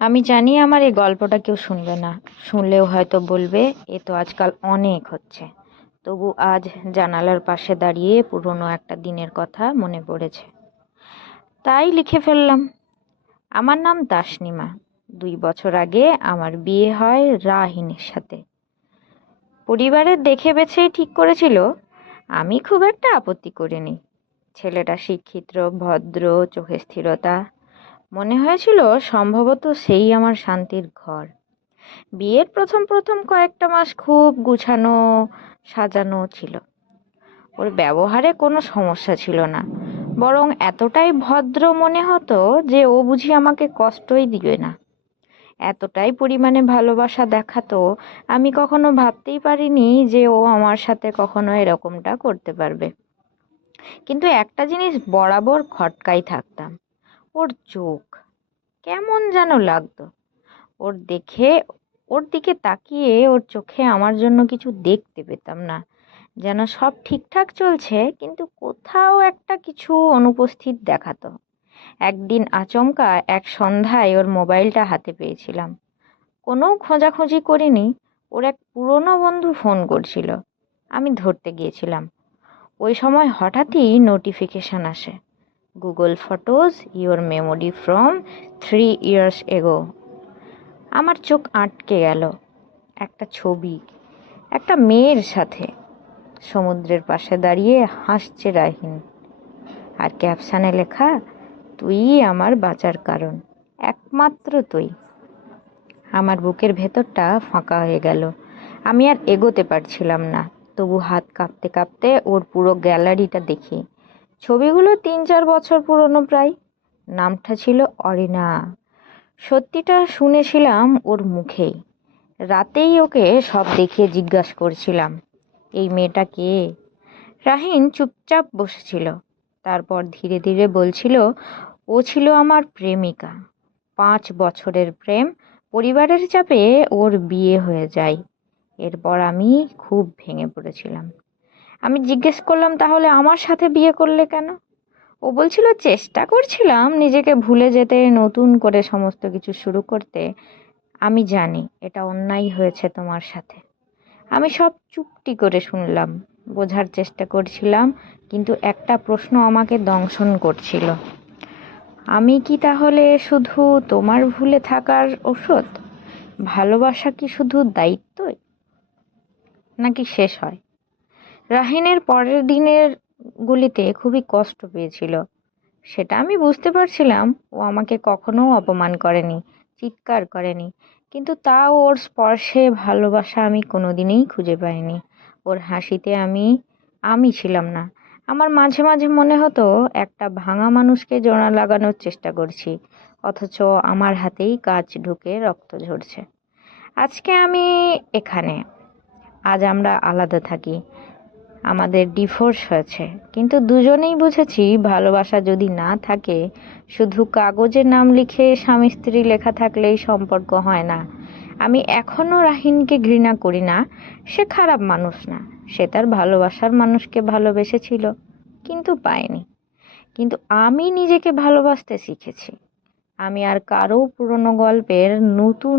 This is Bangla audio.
আমি জানি আমার এই গল্পটা কেউ শুনবে না, শুনলেও হয়তো বলবে এ তো আজকাল অনেক হচ্ছে। তবু আজ জানালার পাশে দাঁড়িয়ে পুরনো একটা দিনের কথা মনে পড়েছে, তাই লিখে ফেললাম। আমার নাম তাসনিমা। 2 বছর আগে আমার বিয়ে হয় রাহিনের সাথে। পরিবারের দেখে বেছেই ঠিক করেছিল, আমি খুব একটা আপত্তি করিনি। ছেলেটা শিক্ষিত, ভদ্র, চোখে স্থিরতা। মনে হয়েছিল সম্ভবত সেই আমার শান্তির ঘর। বিয়ের প্রথম প্রথম কয়েকটা মাস খুব গুছানো সাজানো ছিল। ওর ব্যবহারে কোনো সমস্যা ছিল না, বরং এতটাই ভদ্র মনে হতো যে ও বুঝি আমাকে কষ্টই দিবে না। এতটাই পরিমাণে ভালোবাসা দেখাতো, আমি কখনো ভাবতেই পারিনি যে ও আমার সাথে কখনো এরকমটা করতে পারবে। কিন্তু একটা জিনিস বরাবর খটকাই থাকতাম, ওর চোখ কেমন যেন লাগতো। ওর দেখে ওর দিকে তাকিয়ে ওর চোখে আমার জন্য কিছু দেখতে পেতাম না। যেন সব ঠিকঠাক চলছে, কিন্তু কোথাও একটা কিছু অনুপস্থিত দেখাতো। একদিন আচমকা এক সন্ধ্যায় ওর মোবাইলটা হাতে পেয়েছিলাম। কোনো খোঁজাখুঁজি করিনি, ওর এক পুরনো বন্ধু ফোন করছিল। আমি ধরতে গিয়েছিলাম। ওই সময় হঠাৎই নোটিফিকেশন আসে, Google photos your memory from 3 years ago। আমার চোখ আটকে গেল। একটা ছবি, একটা মেয়ের সাথে সমুদ্রের পাশে দাঁড়িয়ে হাসছে রাহিন, আর ক্যাপশনে লেখা, তুই আমার বাঁচার কারণ, একমাত্র তুই। আমার বুকের ভেতরটা ফাঁকা হয়ে গেল। আমি আর এগোতে পারছিলাম না, তবু হাত কাঁপতে কাঁপতে ওর পুরো গ্যালারিটা দেখি। ছবিগুলো 3-4 বছর পুরনো প্রায়। নামটা ছিল অরিনা। সত্যিটা শুনেছিলাম ওর মুখেই। রাতেই ওকে সব দেখিয়ে জিজ্ঞাসা করছিলাম, এই মেয়েটা কে? রাহিন চুপচাপ বসেছিল, তারপর ধীরে ধীরে বলছিল, ও ছিল আমার প্রেমিকা। 5 বছরের প্রেম, পরিবারের চাপে ওর বিয়ে হয়ে যায়। এরপর আমি খুব ভেঙে পড়েছিলাম। আমি জিজ্ঞেস করলাম, তাহলে আমার সাথে বিয়ে করলে কেন? ও বলছিল, চেষ্টা করছিলাম নিজেকে ভুলে যেতে, নতুন করে সমস্ত কিছু শুরু করতে। আমি জানি এটা অন্যায় হয়েছে তোমার সাথে। আমি সব চুপটি করে শুনলাম, বোঝার চেষ্টা করছিলাম, কিন্তু একটা প্রশ্ন আমাকে দংশন করছিল। আমি কি তাহলে শুধু তোমার ভুলে থাকার ঔষধ? ভালোবাসা কি শুধু দায়িত্বই, নাকি শেষ হয়? রাহিনের পরের দিনের গুলিতে খুবই কষ্ট পেয়েছিল, সেটা আমি বুঝতে পারছিলাম। ও আমাকে কখনো অপমান করেনি, চিৎকার করেনি, কিন্তু তাও ওর স্পর্শে ভালোবাসা আমি কোনোদিনই খুঁজে পাইনি। ওর হাসিতে আমি আমি ছিলাম না। আমার মাঝে মাঝে মনে হতো একটা ভাঙা মানুষকে জোড়া লাগানোর চেষ্টা করছি, অথচ আমার হাতেই কাঁচ ঢুকে রক্ত ঝরছে। আজকে আমি এখানে, আজ আমরা আলাদা থাকি, আমাদের ডিভোর্স হয়েছে, কিন্তু দুজনেই বুঝেছি ভালোবাসা যদি না থাকে, শুধু কাগজে নাম লিখে স্বামী স্ত্রী লেখা থাকলেই সম্পর্ক হয় না। আমি এখনো রাহিনকে ঘৃণা করি না। সে খারাপ মানুষ না, সে তার ভালোবাসার মানুষকে ভালোবেসেছিল, কিন্তু পায়নি। কিন্তু আমি নিজেকে ভালোবাসতে শিখেছি। আমি আর কারো পুরনো গল্পের নতুন